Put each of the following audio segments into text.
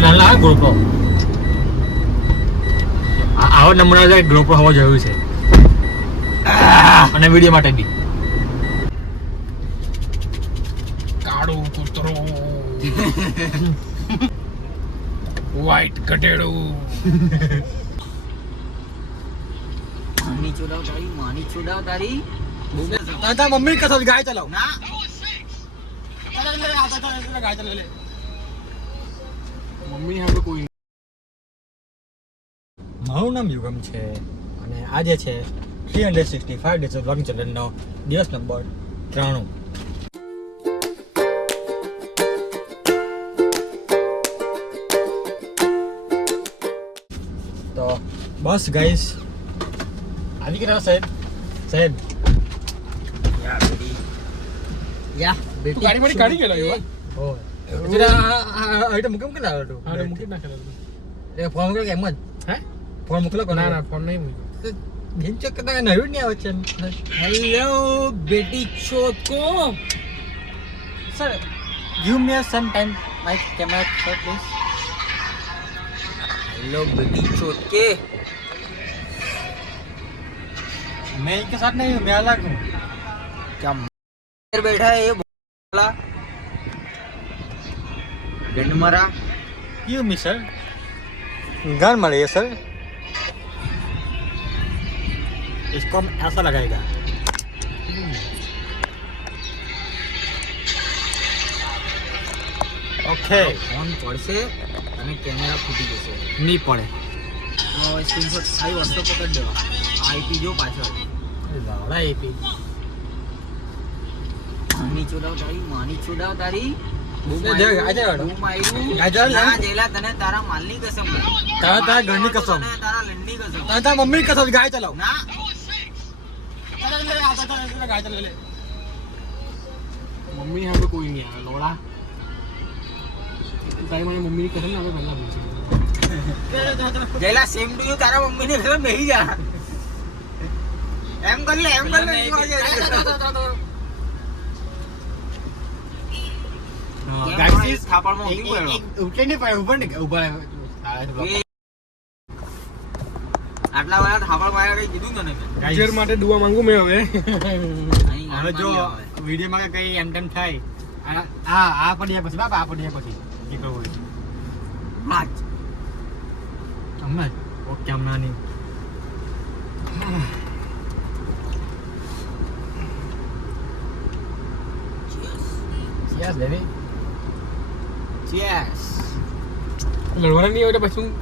નાના GoPro આવો number GoPro હોવો જરૂરી છે અને વિડીયો માટે બી. કાળો કૂતરો વ્હાઈટ ગધેડું માની છોડાવ તારી તારા મમ્મી કસમ ગાય ચલાવ ના ગાય ચલાવ લે મમ્મી હવે કોઈ મારું નામ યુગમ છે અને આજે છે 365 ડેઝ વ્લોગિંગ ચેલેન્જનો દિવસ નંબર 93. તો બસ ગાઈસ આવી ગયા સાહેબ યા તું ગાડી મારી કાઢી ગયેલો એવા ઓ જરા આ મુકેમ કે ના હતો આને મૂકી નાખેલો એ ફોન મોકલો કે એમ જ હે ફોન મોકલો કોને ના ફોન નહીં મૂક્યો ઘેન ચેક કરતા નવી નહીં આવે છે હેલો બેટી છોકો sir give me some time my camera sir please. Hello बेटी छोटके मैं इनके साथ नहीं हूँ मैं अलग हूँ. क्या इधर बैठा है ये बोला गंड मरा क्यों मी सर गन मारे सर इसको हम ऐसा लगाएगा. ओके फोन પડશે અને કેમેરા ફૂટી જશે नहीं पड़े તો સ્ક્રીનશોટ સાઈ વસ્તુ પકડ દેવા આઈપી જો પાછળ वाला एपी માની છોડાવ તારી આજા બૂમ આવ્યું. આજા ના જેલા તને તારા માલની કસમ તારા ઘરની કસમ તને તારા લંડની કસમ તારા મમ્મી કસમ ગાય ચલાવ ના ગાય ચલાવ લે મમ્મી હવે કોઈ નહીં આવે લોડા તારી મને મમ્મીની કસમ ના હવે પહેલા પૂછી જેલા સેમ ટુ યુ તારા મમ્મીને ઘરે બેહી જા એમ કર લે ગાઈસ થાપડમાં ઊંધી પડ્યો. ઉઠે નહીં પડે ઉપર ને ઉપર આટલા વાળા થાપડ માર્યા કઈ કીધું તને મેં? ટીચર માટે દુઆ માંગુ મેં હવે અહીં હવે જો આવે. વિડીયોમાં કઈ એમ તેમ થાય આ પડ્યા પછી બાપા આ પડ્યા પછી દીકરો હોય હા જ. હમણાં ઓકે હમણાં નહીં યસ બેબી Cheers. લડવાના નહીં હોય તો પછી હું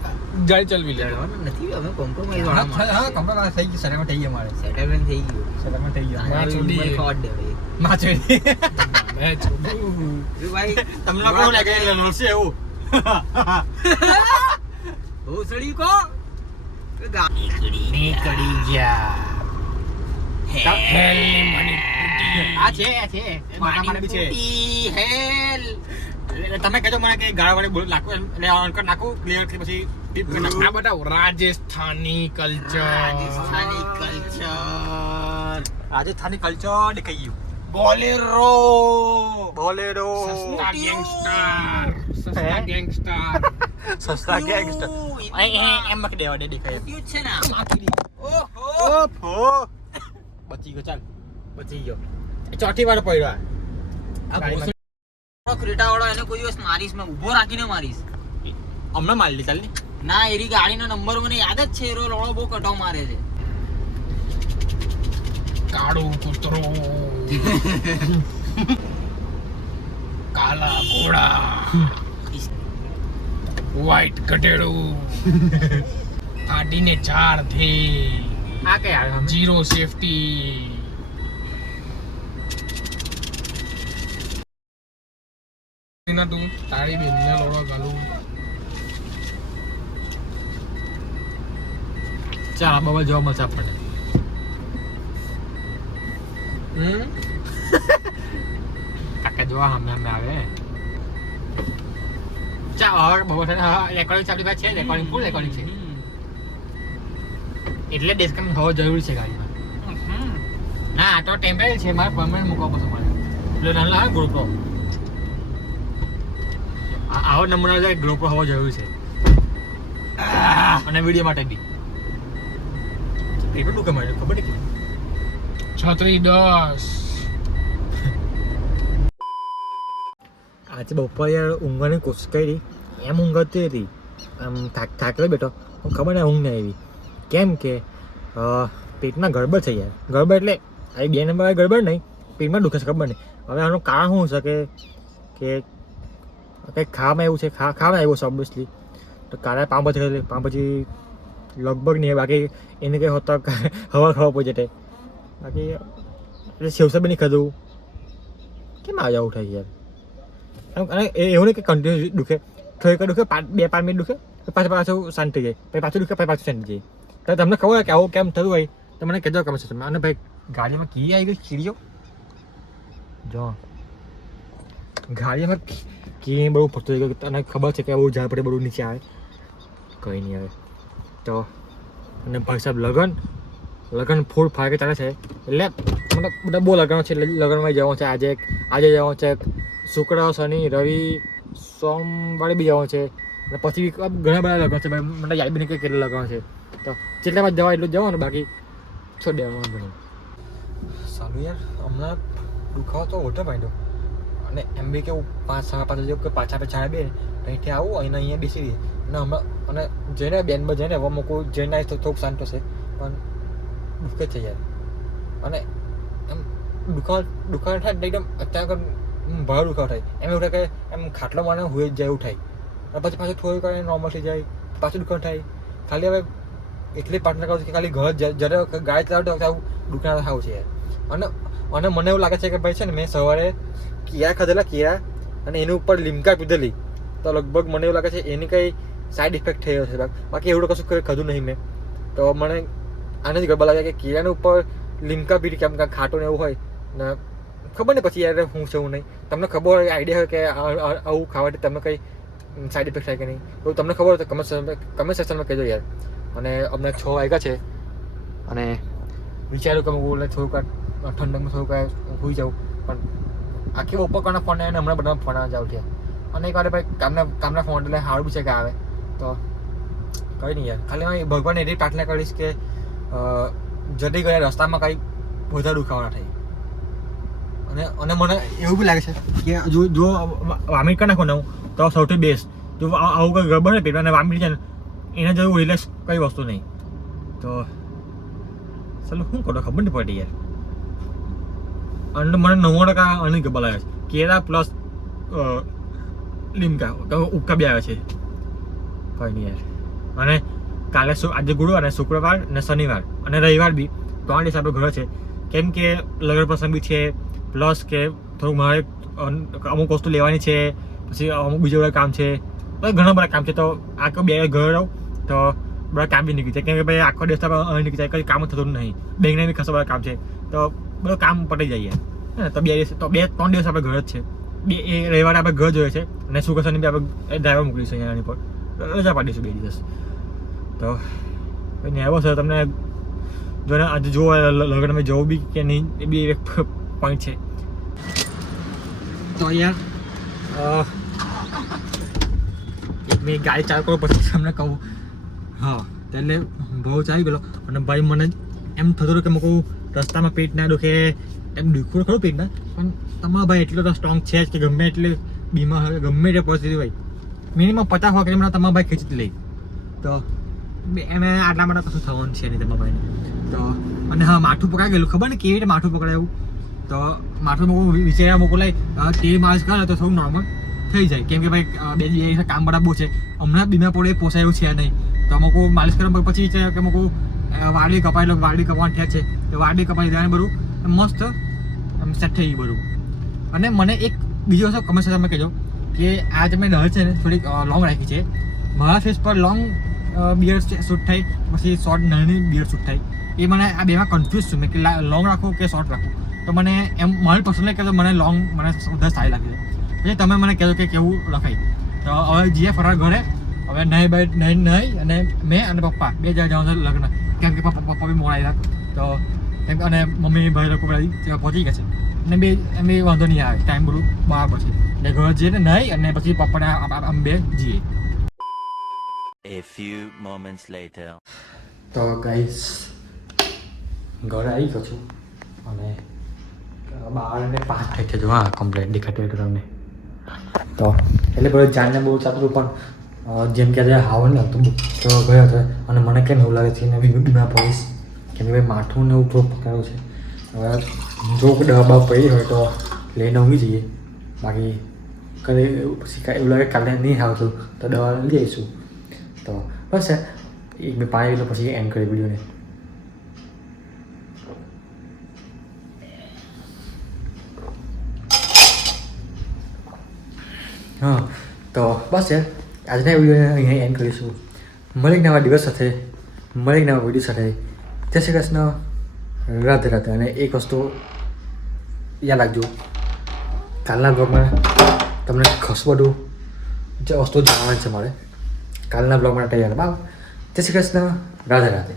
ગાડી ચલાવી લે લડવાનું નથી હવે કોમ્પ્રોમાઇઝ હા વાળા હા કમ્પ્યુટર થઈ ગયું સરેમાં થઈ ગયું મારે સેટલમેન્ટ થઈ ગયું સરેમાં થઈ ગયું મારે છોડી ઉંમર ખોટ દે હવે. માચડી મેં છોડું જો ભાઈ તમને કેવું લાગે લડશે એવું ભોસડી કો કે ગા- નીકળી ગયા હેલી મની આ છે મારા માટે બી છે માની હેલ એટલે તમે કહેજો મને કે ગાળા વાળી બોલ નાખું એટલે અનકર નાખું ક્લિયર થી પછી ડીપ કરી નાખું આ બતાવો Rajasthani culture Rajasthani culture Rajasthani culture દેખાઈ ગયું બોલેરો બોલેરો સસ્તા ગેંગસ્ટર સસ્તા હે? ગેંગસ્ટર સસ્તા ગેંગસ્ટર એમ મક દેવા દે દેખાય યુ છે ને ઓહો ઓહો બચી ગયો ચાલ બચી ગયો ચોથી વાર પડ્યો આ ભોસડી ક્રેટા વાળો એને કોઈ દિવસ મારીશ મેં ઊભો રાખીને મારીશ હમણાં મારી લી ચાલ ની ના એરી ગાડીનો નંબર મને યાદ જ છે એરો લોડો બહુ કટાવ મારે છે કાળો કૂતરો કાલા ઘોડા વ્હાઈટ ગધેડું ગાડીને 4 થી આ કઈ આવે જીરો સેફટી ના તું તારી બેનને લોડો ગાલું ચાલ બાબા જોવા મળશે આપણને કાકા જોવા સામે આવે ચાલ બાબા રેકોર્ડિંગ ચાલુ છે રેકોર્ડિંગ ફૂલ રેકોર્ડિંગ છે એટલે ડિસ્કાઉન્ટ હોવો જરૂરી છે ગાડીમાં ના તો ટેમ્પરેરી છે મારે પરમેનન્ટ મૂકવા પડશે મારે એટલે નાના GoPro આવો નમૂના જાય ગ્રોપર હોવો જરૂરી છે અને વિડીયો માટે બી એટલું કમાય ખબર નહીં 3610 આજે બપોર યાર ઊંઘવાની કોશિશ કરી એમ ઊંઘતી હતી આમ થાકેલો બેઠો પણ ખબર નહીં ઊંઘ નહીં આવી કેમ કે પેટમાં ગડબડ છે યાર ગડબડ એટલે આ 2 નંબર ગડબડ નહીં પેટમાં દુખે છે ખબર નહીં હવે આનું કારણ શું છે કે કંઈક ખાવામાં એવું છે ખાવામાં આવ્યું છે ઓબ્વિયસલી તો કાલે પાઉં પછી લગભગ નહીં બાકી એને કંઈ હોતા હવા ખાવા પડી જતે બાકી એટલે સેવસા બી નહીં ખાધું કેમ આવી આવું થાય યાર અને એવું નહીં કે કન્ટિન્યુ દુખે થોડીક દુખે 2-5 મિનિટ દુખે પાછું શાંત થઈ જાય પછી પાછું દુખે પછી પાછું શાંત થઈ જાય તો તમને ખબર કે આવું કેમ થતું હોય તો મને કહેજો ગમે છે તમે અને ભાઈ ગાડીમાં કી આવી ગઈ ચીડીઓ જો ગાડીમાં કી બહુ ફરતું થઈ ગયું તને ખબર છે કે બહુ ઝાડ પડે બધું નીચે આવે કંઈ નહીં આવે તો અને ભાઈ સાહેબ લગન ફૂલ ફાકે ચાલે છે એટલે મતલબ બધા બહુ લગન છે એટલે લગનમાં જવાનું છે આજે જવાનું છે શુક્ર શનિ રવિ સોમવારે બી જવાનું છે અને પછી ઘણા બધા લગન છે ભાઈ મને યાદ બી નહીં કે કેટલા લગન છે તો જેટલામાં જવા એટલું જવાનું બાકી છોડી દેવાનું ઘણું સારું યાર હમણાં દુખાવો તો ઓછો માંડ્યો અને એમ બી કેવું 5-5 જેવું કે પાછા ચાલે બે અહીંથી આવું અહીંયા બેસી રહીએ અને હમણાં અને જઈને બેનમાં જઈને હવે મૂકું જઈને આવી તો થોડુંક શાંત હશે પણ દુઃખ જ છે યાર અને એમ દુખાવો થાય એકદમ અત્યારે ભાવ દુખાવો થાય એમ એવું થાય કે એમ ખાટલો મને હોય જ જાય એવું થાય અને પછી પાછું થોડું કરે નોર્મલ થઈ જાય પાછું દુખાવો થાય ખાલી હવે એટલી પ્રાર્થના કરું છું કે ખાલી ઘર જ્યારે ગાડી ચલાવતો આવું દુકાન થવું છે યાર અને મને એવું લાગે છે કે ભાઈ છે ને મેં સવારે કીરા ખાધેલા અને એની ઉપર લીમકા પીધેલી તો લગભગ મને એવું લાગે છે એની કંઈ સાઈડ ઇફેક્ટ થયો છે બાકી એવું કશું ખાધું નહીં મેં તો મને આને જ ગરબા લાગે કે કીરાની ઉપર લીમકા પીધી કેમ કાંઈ ખાટું ને એવું હોય ને ખબર નહીં પછી યાર હું છે હું નહીં તમને ખબર હોય આઈડિયા હોય કે આવું ખાવાથી તમને કંઈ સાઈડ ઇફેક્ટ થાય કે નહીં એવું તમને ખબર હોય તો કમેન્ટ સેક્શનમાં કહેજો યાર અને અમને 6 વાગ્યા છે અને વિચાર્યું કે હું થોડુંક ઠંડકમાં થોડુંક હોઈ જાઉં પણ આખી ઉપકરના ફોન અને હમણાં બધા ફોન જાઉં છે અને એક વાર ભાઈ કામના ફોન એટલે સારું બી છે કે આવે તો કંઈ નહીં યાર ખાલી હું ભગવાન એટલી પ્રાર્થના કરીશ કે જતી ગયા રસ્તામાં કંઈ વધારે દુખાવા ના થાય અને મને એવું બી લાગે છે કે જો વામિટ કરી નાખો ને તો સૌથી બેસ્ટ જો આવું કંઈ ગરબડ ને પેટમાં વામિટ છે ને એના જેવું રિલેક્સ કઈ વસ્તુ નહીં તો ચાલો શું કરો ખબર નહીં પડી યાર અને મને 90% આની ગરબા લાગે છે કેરા પ્લસ લીમકા ઉક્કા બી આવે છે કંઈ નહીં યાર અને કાલે આજે ગુરુવાર અને શુક્રવાર અને શનિવાર અને રવિવાર બી 3 દિવસ આપણે ઘરે છે કેમ કે લગ્ન પ્રસંગ બી છે પ્લસ કે થોડુંક મારે અમુક વસ્તુ લેવાની છે પછી અમુક બીજા બધા કામ છે ઘણા બધા કામ છે તો આખો 2 ઘર રહું તો બધા કામ બી નીકળી જાય કેમ કે ભાઈ આખો દિવસ નીકળી જાય કંઈ કામ થતું નહીં બેંકને બી ખાસા બધા કામ છે તો બધું કામ પટી જાય તો 2 દિવસ તો 2-3 દિવસ આપણે ઘર જ છે એ રવિવારે આપણે ઘર જોઈએ છે અને શુક્ર શનિ બી આપણે ડ્રાઈવર મોકલીશું અહીંયાની પર રજા પાડીશું 2 દિવસ તો કંઈ આવ્યો સર તમને જો આજે જોવો લગ્નમાં જવું બી કે નહીં એ બી એક પોઈન્ટ છે તો અહીંયા મેં ગાડી ચાલુ કરું પછી તમને કહું હા એટલે બહુ ચાલી ગયેલો અને ભાઈ મને એમ થતું હતું કે મૂકું રસ્તામાં પેટ ના દુખે એમ દુખવું ખરું પેટના પણ તમારા ભાઈ એટલો તો સ્ટ્રોંગ છે જ કે ગમે એટલે બીમાર હોય ગમે તે પરિસ્થિતિ હોય મિનિમમ 50 વાગે તમારા ભાઈ ખેંચી લે તો એને આટલા માટે કશું થવાનું છે નહીં તમારા ભાઈને તો અને હા માથું પકડાઈ ગયેલું ખબર ને કેવી રીતે માથું પકડાય એવું તો માથું મૂકું વિચાર્યા મોકલાય તેલ માલિશ કરે તો થોડું નોર્મલ થઈ જાય કેમ કે ભાઈ 2 દિવસ કામ બરાબર બહુ છે હમણાં બીમાર પડે પોસાય એવું છે નહીં તો અમુક માલિશ કરવા પછી વિચાર્યા કે અમુક વાડી કપાઈ લો વાડી કપાવાનું ઠેક છે તો વાડી કપાઈ જાય બધું મસ્ત સેટ થઈ ગયું બધું અને મને એક બીજી વસ્તુ કમેન્ટ તમે કહેજો કે આ જે મેં ડર છે ને થોડીક લોંગ રાખી છે મારા ફેસ પર લોંગ બિયર્ડ શૂટ થાય પછી શોર્ટ નાની બિયર્ડ શૂટ થાય એ મને આ બેમાં કન્ફ્યુઝ છું મેં કે લોંગ રાખું કે શોર્ટ રાખું તો મને એમ મારી પર્સનલી કહેતો મને લોંગ મને વધારે સારી લાગે છે પછી તમે મને કહેજો કે કેવું રખાય તો હવે જઈએ ફરવા ઘરે હવે નહીં અને મેં અને પપ્પા 2 જણા જવાનું છે લગ્ન કેમ કે પપ્પા બી મોડા આવ્યા તો કેમ અને મમ્મી ભાઈ લોકો બધા ત્યાં પહોંચી ગયા છે અને એમ વાંધો નહીં આવે ટાઈમ બધું બરાબર છે ને ઘર જઈએ ને નહીં અને પછી પપ્પાને આમ બે જઈએ. A few moments later. તો ગાઈસ ઘરે આવી ગયો છું અને બાળને 5 થઈ છે જો હા કમ્પ્લેટ દેખાતું હોય તો તમને તો એટલે બધું જાણને બહુ ચાતું પણ જેમ કે આજે હાવ ને હતું તો ગયો હતો અને મને કેમ એવું લાગે છે ને બીમાર પડીશ કેમ કે ભાઈ માથું ને એવું થોડું પકડાયું છે. હવે જો કોઈ દવા પડી હોય તો લઈને ઊંઘી જઈએ બાકી કਦੇ પછી કાંઈ એવું લાગે કાલે નહીં આવતું તો દવા લઈ જઈશું. તો બસ એક બે પાણી એટલે પછી એન્ડ કરી વિડીયોને. હા તો બસ યાર આજના વિડીયોને અહીંયા એન્ડ કરીશું. મળી નવા દિવસ સાથે મળી નવા વિડીયો સાથે. જય શ્રી કૃષ્ણ. રાધે રાધે. અને એક વસ્તુ યાદ રાખજો કાલના બ્લોગમાં તમને ખાસ બધું જે વસ્તુ જાણવાની છે મારે કાલના બ્લોગ માટે તૈયાર. બાય. જય શ્રી કૃષ્ણ. રાધે રાધે.